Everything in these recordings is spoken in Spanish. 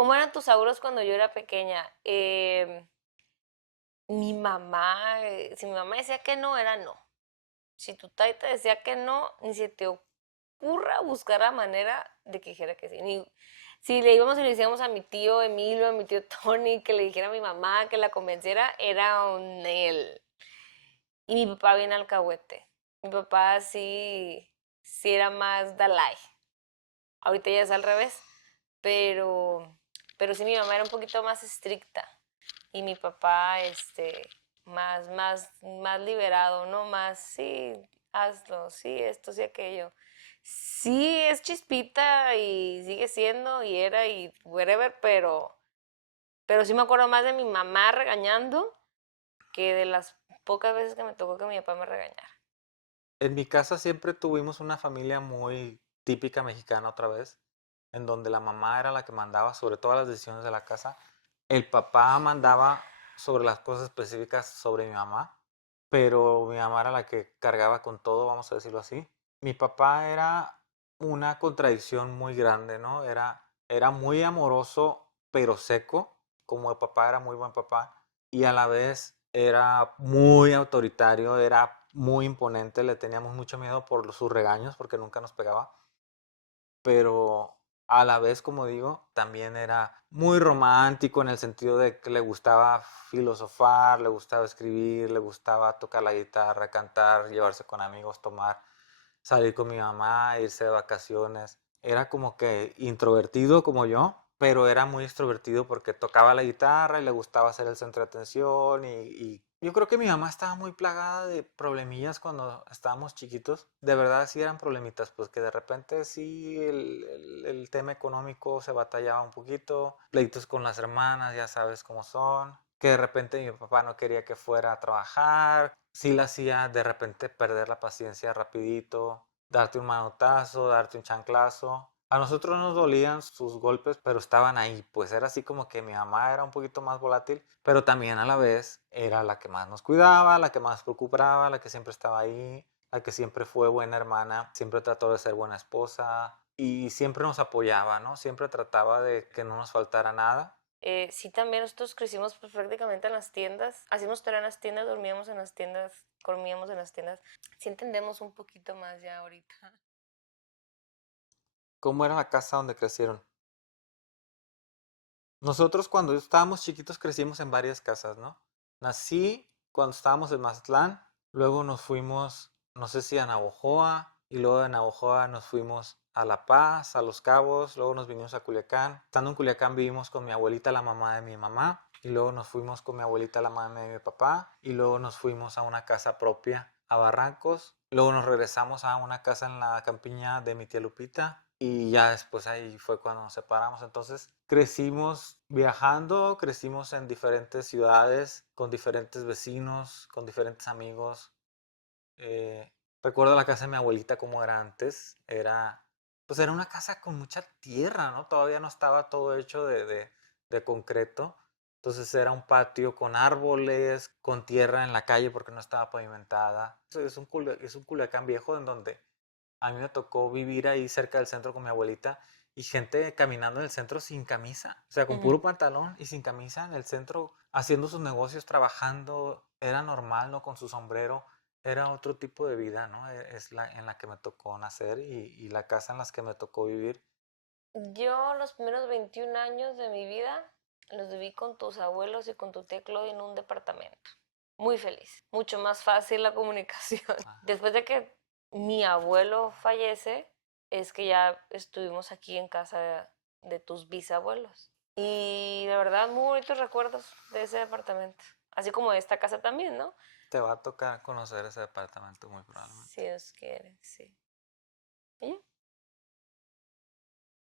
¿Cómo eran tus abuelos cuando yo era pequeña? Mi mamá, si mi mamá decía que no, era no. Si tu taita decía que no, ni se te ocurra buscar la manera de que dijera que sí. Si le íbamos y le decíamos a mi tío Emilio, a mi tío Tony, que le dijera a mi mamá, que la convenciera, era un él. Y mi papá bien alcahuete. Mi papá sí era más Dalai. Ahorita ya es al revés, pero, pero sí mi mamá era un poquito más estricta y mi papá, más liberado, ¿no? Más, sí, hazlo, sí, esto, sí, aquello. Sí, es chispita y sigue siendo y era y whatever, pero sí me acuerdo más de mi mamá regañando que de las pocas veces que me tocó que mi papá me regañara. En mi casa siempre tuvimos una familia muy típica mexicana otra vez, en donde la mamá era la que mandaba sobre todas las decisiones de la casa. El papá mandaba sobre las cosas específicas sobre mi mamá, pero mi mamá era la que cargaba con todo, vamos a decirlo así. Mi papá era una contradicción muy grande, ¿no? Era muy amoroso, pero seco, como el papá era muy buen papá, y a la vez era muy autoritario, era muy imponente, le teníamos mucho miedo por sus regaños, porque nunca nos pegaba, pero a la vez, como digo, también era muy romántico en el sentido de que le gustaba filosofar, le gustaba escribir, le gustaba tocar la guitarra, cantar, llevarse con amigos, tomar, salir con mi mamá, irse de vacaciones. Era como que introvertido como yo, pero era muy extrovertido porque tocaba la guitarra y le gustaba ser el centro de atención y yo creo que mi mamá estaba muy plagada de problemillas cuando estábamos chiquitos. De verdad sí eran problemitas, pues que de repente sí el tema económico se batallaba un poquito, pleitos con las hermanas, ya sabes cómo son, que de repente mi papá no quería que fuera a trabajar, sí la hacía de repente perder la paciencia rapidito, darte un manotazo, darte un chanclazo. A nosotros nos dolían sus golpes, pero estaban ahí, pues era así como que mi mamá era un poquito más volátil, pero también a la vez era la que más nos cuidaba, la que más preocupaba, la que siempre estaba ahí, la que siempre fue buena hermana, siempre trató de ser buena esposa y siempre nos apoyaba, ¿no? Siempre trataba de que no nos faltara nada. Sí, también nosotros crecimos pues, prácticamente en las tiendas, hacíamos tarea en las tiendas, dormíamos en las tiendas, comíamos en las tiendas. Sí entendemos un poquito más ya ahorita. ¿Cómo era la casa donde crecieron? Nosotros cuando estábamos chiquitos crecimos en varias casas, ¿no? Nací cuando estábamos en Mazatlán, luego nos fuimos, no sé si a Navojoa, y luego de Navojoa nos fuimos a La Paz, a Los Cabos, luego nos vinimos a Culiacán. Estando en Culiacán vivimos con mi abuelita, la mamá de mi mamá, y luego nos fuimos con mi abuelita, la mamá de mi papá, y luego nos fuimos a una casa propia a Barrancos, luego nos regresamos a una casa en la campiña de mi tía Lupita, y ya después ahí fue cuando nos separamos. Entonces crecimos viajando, crecimos en diferentes ciudades, con diferentes vecinos, con diferentes amigos. Eh, Recuerdo la casa de mi abuelita como era antes. Pues era una casa con mucha tierra, ¿no? Todavía no estaba todo hecho de concreto. Entonces era un patio con árboles, con tierra en la calle porque no estaba pavimentada. Es un Culiacán viejo en donde a mí me tocó vivir ahí cerca del centro con mi abuelita y gente caminando en el centro sin camisa, o sea, con Ujú. puro pantalón y sin camisa en el centro, haciendo sus negocios, trabajando, era normal, ¿no? Con su sombrero, era otro tipo de vida, ¿no? Es la en la que me tocó nacer y la casa en las que me tocó vivir. Yo los primeros 21 años de mi vida los viví con tus abuelos y con tu tía Chloe en un departamento. Muy feliz, mucho más fácil la comunicación. Después de que mi abuelo fallece, es que ya estuvimos aquí en casa de tus bisabuelos. Y de verdad, muy bonitos recuerdos de ese departamento. Así como de esta casa también, ¿no? Te va a tocar conocer ese departamento muy Si probablemente. Dios quiere, sí. ¿Y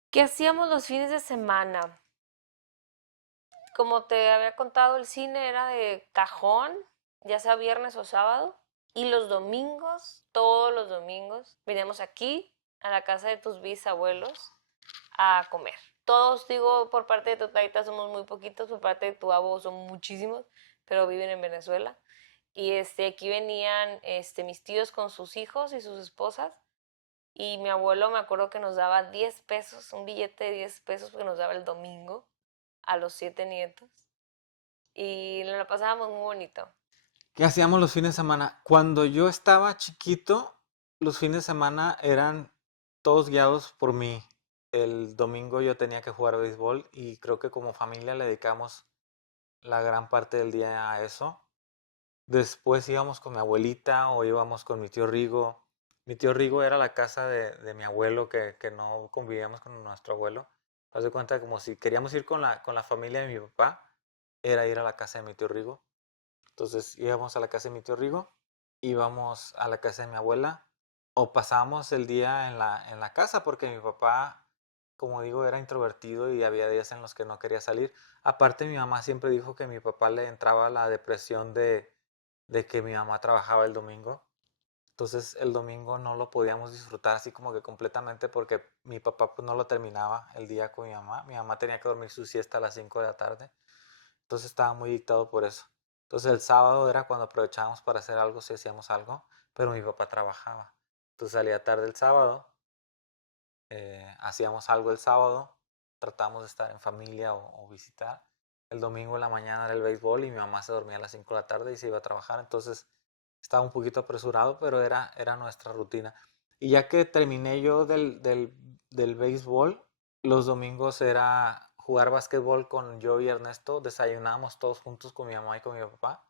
qué hacíamos los fines de semana? Como te había contado, el cine era de cajón, ya sea viernes o sábado. Y los domingos, todos los domingos, veníamos aquí a la casa de tus bisabuelos a comer. Todos, digo, por parte de tu taita somos muy poquitos, por parte de tu abuelo son muchísimos, pero viven en Venezuela. Y aquí venían mis tíos con sus hijos y sus esposas. Y mi abuelo me acuerdo que nos daba 10 pesos, un billete de 10 pesos que nos daba el domingo a los 7 nietos y la pasábamos muy bonito. ¿Qué hacíamos los fines de semana? Cuando yo estaba chiquito, los fines de semana eran todos guiados por mí. El domingo yo tenía que jugar béisbol y creo que como familia le dedicamos la gran parte del día a eso. Después íbamos con mi abuelita o íbamos con mi tío Rigo. Mi tío Rigo era la casa de mi abuelo, que no convivíamos con nuestro abuelo. Haz de cuenta como si queríamos ir con la familia de mi papá, era ir a la casa de mi tío Rigo. Entonces íbamos a la casa de mi tío Rigo, íbamos a la casa de mi abuela o pasábamos el día en la casa porque mi papá, como digo, era introvertido y había días en los que no quería salir. Aparte, mi mamá siempre dijo que a mi papá le entraba la depresión de que mi mamá trabajaba el domingo. Entonces el domingo no lo podíamos disfrutar así como que completamente porque mi papá pues no lo terminaba el día con mi mamá. Mi mamá tenía que dormir su siesta a las 5 de la tarde. Entonces estaba muy dictado por eso. Entonces el sábado era cuando aprovechábamos para hacer algo, si hacíamos algo, pero mi papá trabajaba. Entonces salía tarde el sábado, hacíamos algo el sábado, tratábamos de estar en familia o visitar. El domingo en la mañana era el béisbol y mi mamá se dormía a las 5 de la tarde y se iba a trabajar. Entonces estaba un poquito apresurado, pero era nuestra rutina. Y ya que terminé yo del béisbol, los domingos era jugar básquetbol con yo y Ernesto. Desayunábamos todos juntos con mi mamá y con mi papá.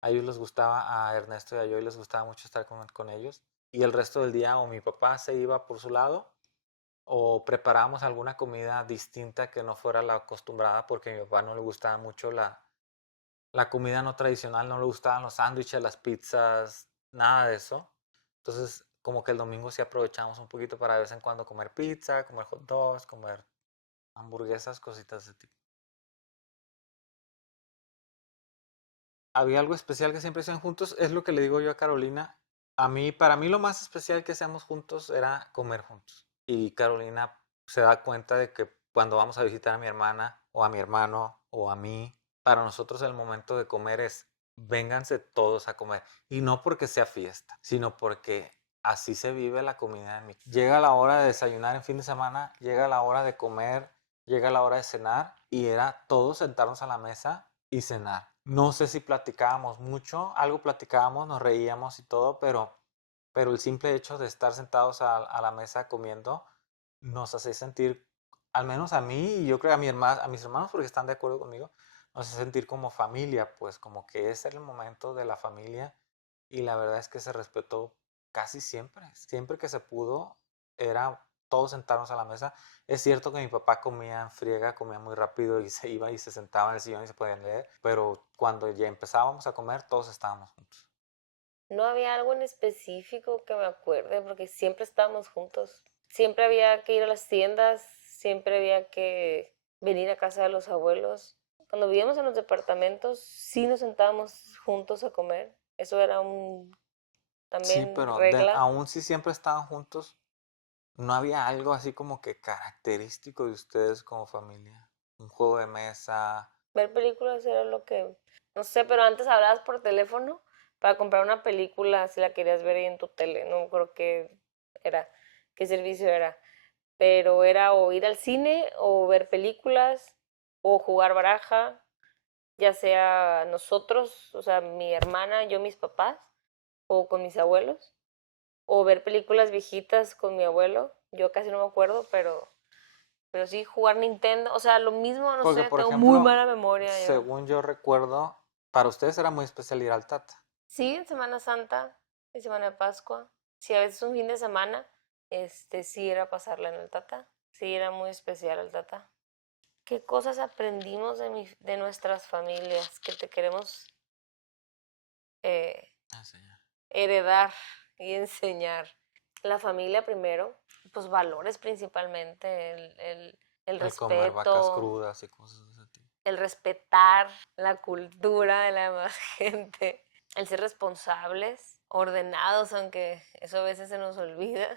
A ellos les gustaba, a Ernesto y a yo les gustaba mucho estar con ellos. Y el resto del día o mi papá se iba por su lado o preparábamos alguna comida distinta que no fuera la acostumbrada porque a mi papá no le gustaba mucho la comida no tradicional, no le gustaban los sándwiches, las pizzas, nada de eso. Entonces, como que el domingo sí aprovechamos un poquito para de vez en cuando comer pizza, comer hot dogs, comer hamburguesas, cositas de tipo. Había algo especial que siempre hacían juntos, es lo que le digo yo a Carolina. Para mí lo más especial que hacíamos juntos era comer juntos. Y Carolina se da cuenta de que cuando vamos a visitar a mi hermana o a mi hermano o a mí, para nosotros el momento de comer es vénganse todos a comer. Y no porque sea fiesta, sino porque así se vive la comida en mi casa. Llega la hora de desayunar en fin de semana, llega la hora de comer, llega la hora de cenar y era todos sentarnos a la mesa y cenar. No sé si platicábamos mucho, algo platicábamos, nos reíamos y todo, pero el simple hecho de estar sentados a la mesa comiendo nos hace sentir, al menos a mí y yo creo a mis hermanos porque están de acuerdo conmigo, nos hace sentir como familia, pues como que ese era el momento de la familia y la verdad es que se respetó casi siempre, siempre que se pudo era todos sentarnos a la mesa. Es cierto que mi papá comía en friega, comía muy rápido y se iba y se sentaba en el sillón y se podían leer, pero cuando ya empezábamos a comer todos estábamos juntos. No había algo en específico que me acuerde, porque siempre estábamos juntos. Siempre había que ir a las tiendas, siempre había que venir a casa de los abuelos. Cuando vivíamos en los departamentos, sí nos sentábamos juntos a comer. Eso era un Sí, también pero regla. aún si siempre estaban juntos, no había algo así como que característico de ustedes como familia. Un juego de mesa. Ver películas era lo que, no sé, pero antes hablabas por teléfono para comprar una película si la querías ver ahí en tu tele. No creo que era, qué servicio era. Pero era o ir al cine o ver películas o jugar baraja, ya sea nosotros, o sea, mi hermana, yo, mis papás, o con mis abuelos, o ver películas viejitas con mi abuelo. Yo casi no me acuerdo, pero sí jugar Nintendo, o sea, lo mismo, no Porque, sé, por tengo muy ejemplo, mala memoria yo. según yo recuerdo, para ustedes era muy especial ir al Tata. Sí, en Semana Santa, en Semana de Pascua, sí, a veces un fin de semana, sí era pasarla en el Tata, sí era muy especial el Tata. ¿Qué cosas aprendimos de nuestras familias que te queremos eh, Ah, señor. heredar y enseñar? La familia primero, pues valores principalmente, el El comer vacas respeto, crudas y cosas de ese tipo. el respetar la cultura de la demás gente, el ser responsables, ordenados, aunque eso a veces se nos olvida.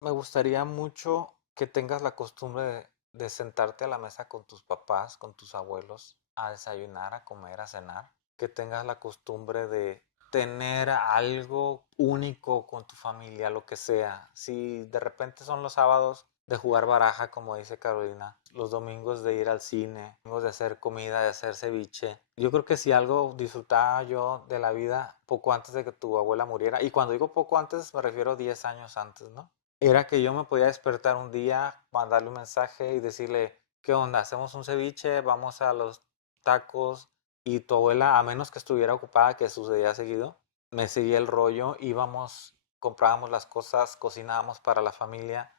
Me gustaría mucho que tengas la costumbre de sentarte a la mesa con tus papás, con tus abuelos, a desayunar, a comer, a cenar. Que tengas la costumbre de tener algo único con tu familia, lo que sea. Si de repente son los sábados de jugar baraja, como dice Carolina, los domingos de ir al cine, domingos de hacer comida, de hacer ceviche. Yo creo que si algo disfrutaba yo de la vida poco antes de que tu abuela muriera, y cuando digo poco antes me refiero a 10 años antes, ¿no? Era que yo me podía despertar un día, mandarle un mensaje y decirle, ¿qué onda? ¿Hacemos un ceviche? ¿Vamos a los tacos? Y tu abuela, a menos que estuviera ocupada, que sucedía seguido, me seguía el rollo, íbamos, comprábamos las cosas, cocinábamos para la familia,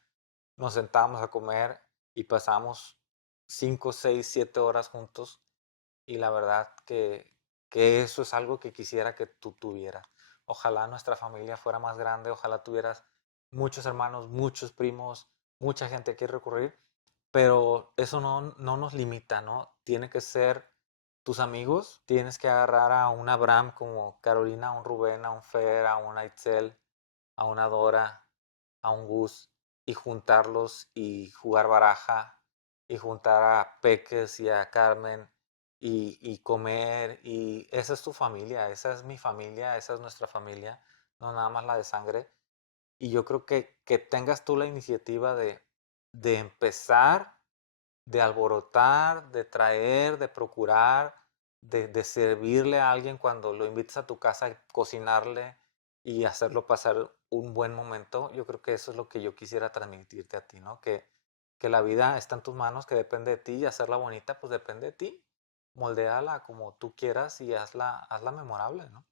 nos sentábamos a comer y pasamos 5, 6, 7 horas juntos y la verdad que eso es algo que quisiera que tú tuvieras. Ojalá nuestra familia fuera más grande, ojalá tuvieras muchos hermanos, muchos primos, mucha gente a quien recurrir, pero eso no nos limita, ¿no? Tiene que ser tus amigos, tienes que agarrar a un Abraham como Carolina, a un Rubén, a un Fer, a una Itzel, a una Dora, a un Gus y juntarlos y jugar baraja y juntar a Peques y a Carmen y comer y esa es tu familia, esa es mi familia, esa es nuestra familia, no nada más la de sangre. Y yo creo que tengas tú la iniciativa de empezar, de alborotar, de traer, de procurar, de servirle a alguien cuando lo invites a tu casa, cocinarle y hacerlo pasar un buen momento. Yo creo que eso es lo que yo quisiera transmitirte a ti, ¿no? Que la vida está en tus manos, que depende de ti y hacerla bonita, pues depende de ti. Moldéala como tú quieras y hazla memorable, ¿no?